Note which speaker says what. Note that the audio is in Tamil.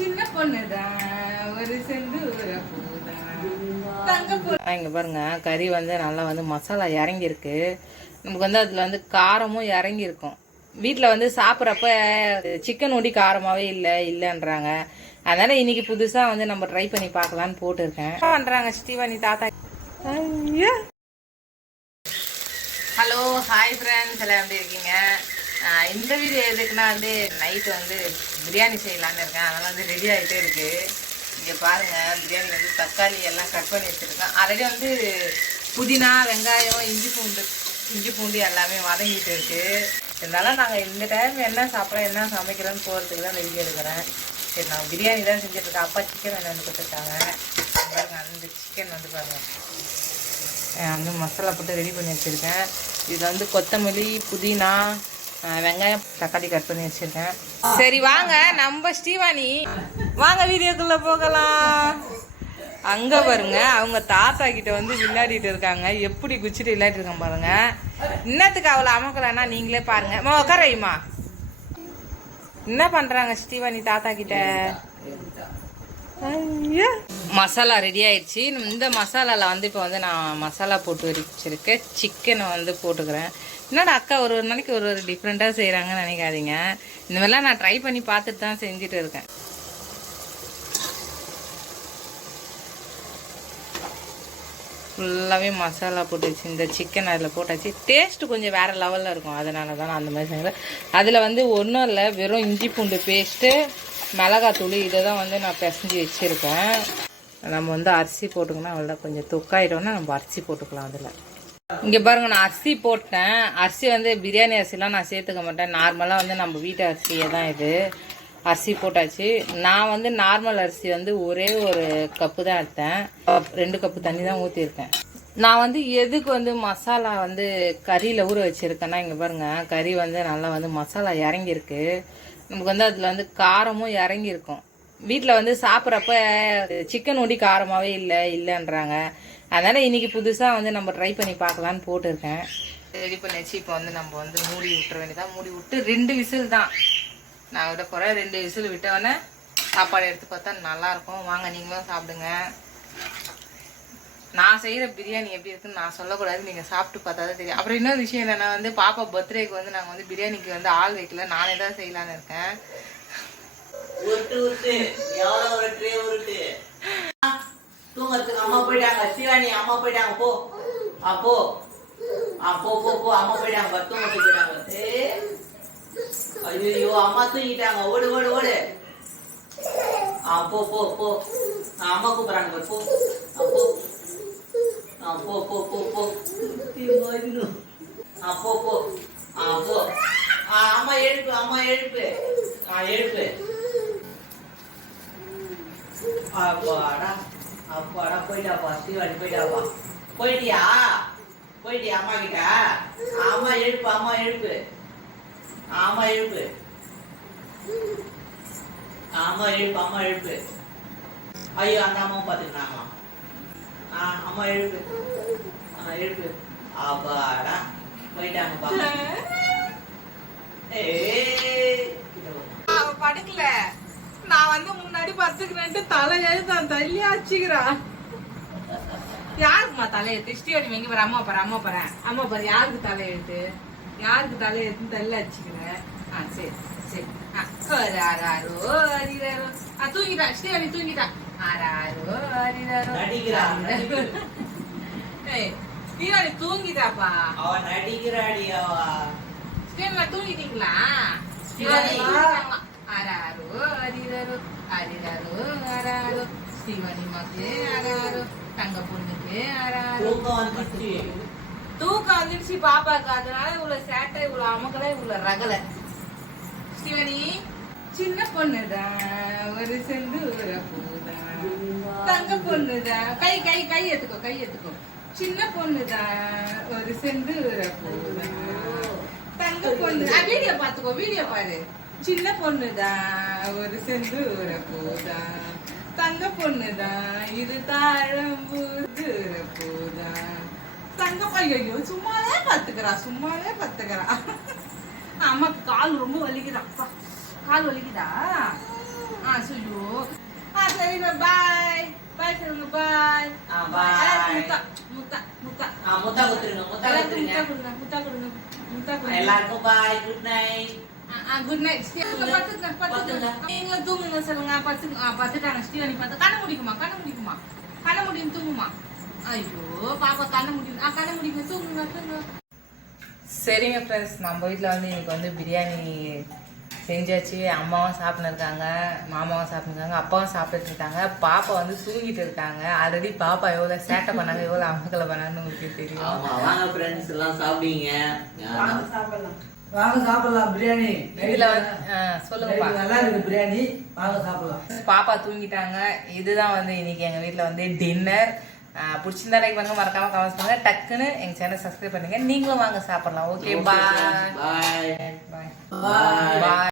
Speaker 1: சின்ன பொண்ணுதான் ஒரு செந்தூர
Speaker 2: இங்கே பாருங்க கறி வந்து நல்லா வந்து மசாலா இறங்கியிருக்கு. நமக்கு வந்து அதில் வந்து காரமும் இறங்கியிருக்கும். வீட்டில் வந்து சாப்பிட்றப்ப சிக்கன் ஒடி காரமாகவே இல்லை இல்லைன்றாங்க. அதனால இன்னைக்கு புதுசாக வந்து நம்ம ட்ரை பண்ணி பார்க்கலான்னு போட்டிருக்கேன். பண்ணுறாங்க ஸ்ரீவாணி தாத்தா. ஐயா. ஹலோ ஹாய் ஃப்ரெண்ட்ஸ் எல்லாம் எப்படி இருக்கீங்க? இந்த வீடியோ எதுக்குன்னா வந்து நைட்டு வந்து பிரியாணி செய்யலான்னு இருக்கேன். அதெல்லாம் வந்து ரெடி ஆகிட்டே இருக்கு. இங்கே பாருங்கள் பிரியாணி வந்து தக்காளி எல்லாம் கட் பண்ணி வச்சுருக்கேன் ஆல்ரெடி வந்து புதினா வெங்காயம் இஞ்சி பூண்டு இஞ்சி பூண்டு எல்லாமே வதங்கிட்டு இருக்கு. இருந்தாலும் நாங்கள் இந்த டைம் என்ன சாப்பிட்றோம் என்ன சமைக்கிறோன்னு போகிறதுக்கு தான் வெளியே எடுக்கிறேன் சரி நான் பிரியாணி தான் செஞ்சுட்டு இருக்கேன். அப்பா சிக்கன் வேணும் கொடுத்துருக்காங்க. பாருங்க அந்த சிக்கன் வந்து பாருங்க. வந்து மசாலா போட்டு ரெடி பண்ணி வச்சுருக்கேன். இதில் வந்து கொத்தமல்லி புதினா வெங்காயம் தக்காளி கட் பண்ணி வச்சுருக்கேன். சரி வாங்க. நம்ம ஸ்ரீவாணி. வாங்க வீடியோக்குள்ளே போகலாம். அங்கே பாருங்க அவங்க தாத்தா கிட்ட வந்து விளையாடிட்டு இருக்காங்க. எப்படி குச்சிட்டு விளையாடிட்டு இருக்காங்க பாருங்க. இன்னத்துக்கு அவ்வளோ அமக்கலன்னா நீங்களே பாருங்க. மா உட்கார என்ன பண்ணுறாங்க ஸ்ரீவாணி தாத்தா கிட்ட? மசாலா ரெடி ஆயிடுச்சு. இந்த மசாலாவில் வந்து இப்போ வந்து நான் மசாலா போட்டு வச்சிருக்கேன். சிக்கனை வந்து போட்டுக்கிறேன். என்னடா அக்கா ஒரு ஒரு நாளைக்கு ஒரு ஒரு டிஃப்ரெண்ட்டாக செய்கிறாங்கன்னு நினைக்காதீங்க. இந்த மாதிரிலாம் நான் ட்ரை பண்ணி பார்த்துட்டு தான் செஞ்சுட்டு இருக்கேன். ஃபுல்லாகவே மசாலா போட்டுச்சு. இந்த சிக்கன் அதில் போட்டாச்சு. டேஸ்ட் கொஞ்சம் வேறு லெவலில் இருக்கும். அதனால தான் நான் அந்த மாதிரி செஞ்சேன் அதில் வந்து ஒன்றும் இல்லை. வெறும் இஞ்சி பூண்டு பேஸ்ட்டு மிளகாத்தூள் இதை தான் வந்து நான் பிசைஞ்சு வச்சுருக்கேன். நம்ம வந்து அரிசி போட்டுக்கணும். அவ்வளோ கொஞ்சம் தொக்காயிடும்னா நம்ம அரிசி போட்டுக்கலாம் அதில். இங்கே பாருங்க நான் அரிசி போட்டேன். அரிசி வந்து பிரியாணி அரிசிலாம் நான் சேர்த்துக்க மாட்டேன். நார்மலாக வந்து நம்ம வீட்டு அரிசியே தான் இது. அரிசி போட்டாச்சு. நான் வந்து நார்மல் அரிசி வந்து ஒரே ஒரு கப்பு தான் எடுத்தேன். ரெண்டு கப்பு தண்ணி தான் ஊற்றிருக்கேன் நான் வந்து எதுக்கு வந்து மசாலா வந்து கறியில் ஊற வச்சுருக்கேன்னா இங்கே பாருங்கள் கறி வந்து நல்லா வந்து மசாலா இறங்கியிருக்கு. நமக்கு வந்து அதில் வந்து காரமும் இறங்கியிருக்கும். வீட்டில் வந்து சாப்பிட்றப்ப சிக்கன் ஒடி காரமாகவே இல்லை இல்லைன்றாங்க. அதனால் இன்னைக்கு புதுசாக வந்து நம்ம ட்ரை பண்ணி பார்க்கலான்னு போட்டிருக்கேன். ரெடி பண்ணி வச்சு இப்போ வந்து நம்ம வந்து மூடி விட்டுற வேண்டியதான் மூடி விட்டு ரெண்டு விசில் தான். நான் விட போகிறேன் ரெண்டு விசில் விட்டவொடனே சாப்பாடு எடுத்து பார்த்தா நல்லாயிருக்கும். வாங்க நீங்களும் சாப்பிடுங்க. நான் செய்கிற பிரியாணி எப்படி இருக்குன்னு நான் சொல்லக்கூடாது. நீங்கள் சாப்பிட்டு பார்த்தா தான் தெரியும். அப்புறம் இன்னொரு விஷயம் என்னென்னா வந்து பாப்பா பர்த்டேக்கு வந்து நாங்கள் வந்து பிரியாணிக்கு வந்து ஆள் வைக்கல. நானே தான் செய்யலான்னு இருக்கேன்.
Speaker 3: போயிட்டாங்க. சிவானி அம்மா போயிட்டாங்க போ. ஆ போ. ஆ போ போ போ. அம்மா போயிட்டாங்க. பத்து மட்டும் போயிட்டாங்க. ஐயோ அம்மா தூங்கிட்டாங்க. ஓடு ஓடு ஓடு. ஆ போ போ போ. அம்மா கூப்பிடுறாங்க போ. ஆ, போ. ஆ போ போ போ போ. ஆ போ போ. ஆ போ. ஆ அம்மா எழுப்பு அம்மா எழுப்பு. ஆ எழுப்பு. அப்பாடா அப்பாடா போயிட்டாப்பா ஸ்ரீவாணி போயிட்டாப்பா. போயிட்டியா? போயிட்டியா அம்மா கிட்ட? அம்மா எழுப்பு அம்மா எழுப்பு. அம்மா எழுப்பு. அம்மா எழுப்பு அம்மா எழுப்பு. ஐயோ அந்த அம்மா பார்த்துக்கிட்டாங்களா ஆ அம்மா எழுப்பு. ஆ எழுப்பு. அப்பாடா போயிட்டாங்கப்பா. வா.
Speaker 1: படுக்கல. நான் வந்து முன்னாடி பத்துக்கிறேன்ட்டு தலை எழுத்தான் தள்ளி அடிச்சுக்கிறான் யாருக்குமா தலை எழுத்து ஸ்ரீவடி எங்க பாரு? அம்மா பாரு அம்மா பாரு. அம்மா பாரு யாருக்கு தலை எழுத்து யாருக்கு தலை எழுத்து தள்ளி அடிச்சுக்கிறேன் ஆ சரி சரி. ஆ ஆறாரோ அரிராரோ ஆ தூங்கிட்டா ஸ்ரீவடி தூங்கிட்டா. ஆறாரோ. ஏய் ஸ்ரீவடி தூங்கிட்டாப்பா.
Speaker 3: அவ நடிக்கிறாடி அவ.
Speaker 1: தூங்கிட்டீங்களா? ஆறாரோ அரிராரோ அரிராரோ ஆறாரோ ஸ்ரீவடி மாக்கு ஆறாரோ தங்க பொண்ணுக்கு ஆறாரோ
Speaker 3: தூக்கம்
Speaker 1: வந்துடுச்சு பாப்பாக்கு அதனால இவ்வளவு சேட்டை இவ்வளவு அமக்கல இவ்வளவு ரகல ஸ்ரீவணி சின்ன பொண்ணுதான் ஒரு செந்தூர பூதான் தங்க பொண்ணுதான் கை கை கை எடுத்துக்கோ கை எடுத்துக்கோ சின்ன பொண்ணுதான் ஒரு செந்தூர பூதான் தங்க பொண்ணு வீடியோ பாத்துக்கோ வீடியோ பாரு சின்ன பொண்ணுதான் ஒரு செந்தூர பூதான் தங்க பொண்ணுதான் இது தாழம்பூதூர பூதான் தங்க ஐயோ சும்மாவே பத்துக்கிறா சும்மாவே பத்துக்கிறா அம்மாக்கு கால் ரொம்ப வலிக்குதா? அப்பா கால் வலிக்குதா? ஆ சுயோ ஆ சரிங்க பாய். பாய் சொல்லுங்க பாய். முத்தா முத்தா முத்தா
Speaker 3: முத்தா கொடுத்துருங்க முத்தா கொடுத்துருங்க.
Speaker 1: முத்தா கொடுங்க முத்தா கொடுங்க.
Speaker 3: எல்லாருக்கும் bye good night.
Speaker 1: Good night Steven பத்துங்க பத்துங்க நீங்க தூங்குங்க சொல்லுங்க ஆ பத்துட்டாங்க ஸ்டீவன் பத்து கண்ண முடிக்குமா கண்ண முடிக்குமா கண்ண முடியும் தூங்குமா ஐயோ பாப்பா கண்ண முடியும் ஆ கண்ண முடிங்க தூங்குங்க தூங்குங்க
Speaker 2: சரிங்க ஃப்ரெண்ட்ஸ் நம்ம வீட்டில் வந்து இன்னைக்கு வந்து பிரியாணி செஞ்சாச்சு. அம்மாவும் சாப்பிட்டு இருக்காங்க மாமாவும் சாப்பிட்டுருக்காங்க அப்பாவும் சாப்பிட்டுட்டு இருக்காங்க பாப்பா வந்து தூங்கிட்டு இருக்காங்க. ஆல்ரெடி பாப்பா எவ்வளோ சேட்டை பண்ணாங்க எவ்வளோ அமக்கலை பண்ணாங்கன்னு உங்களுக்கு தெரியும்.
Speaker 3: ஆமா வாங்க ஃப்ரெண்ட்ஸ் எல்லாம் சாப்பிடுங்க
Speaker 4: வாங்க சாப்பிடலாம் பிரியாணி.
Speaker 2: இதுல
Speaker 4: நைட்டு நல்லா இருக்கு பிரியாணி. வாங்க சாப்பிடலாம்.
Speaker 2: பாப்பா தூங்கிட்டாங்க. இதுதான் வந்து இன்னைக்கு எங்க வீட்ல வந்து டின்னர் பிடிச்சிருந்தா லைக் பண்ணுங்க மறக்காம கமெண்ட்ஸ் பண்ணுங்க. டக்குன்னு எங்க சேனல் சப்ஸ்கிரைப் பண்ணுங்க. நீங்களும் வாங்க சாப்பிடலாம். ஓகே பாய்
Speaker 3: பாய்
Speaker 2: பாய்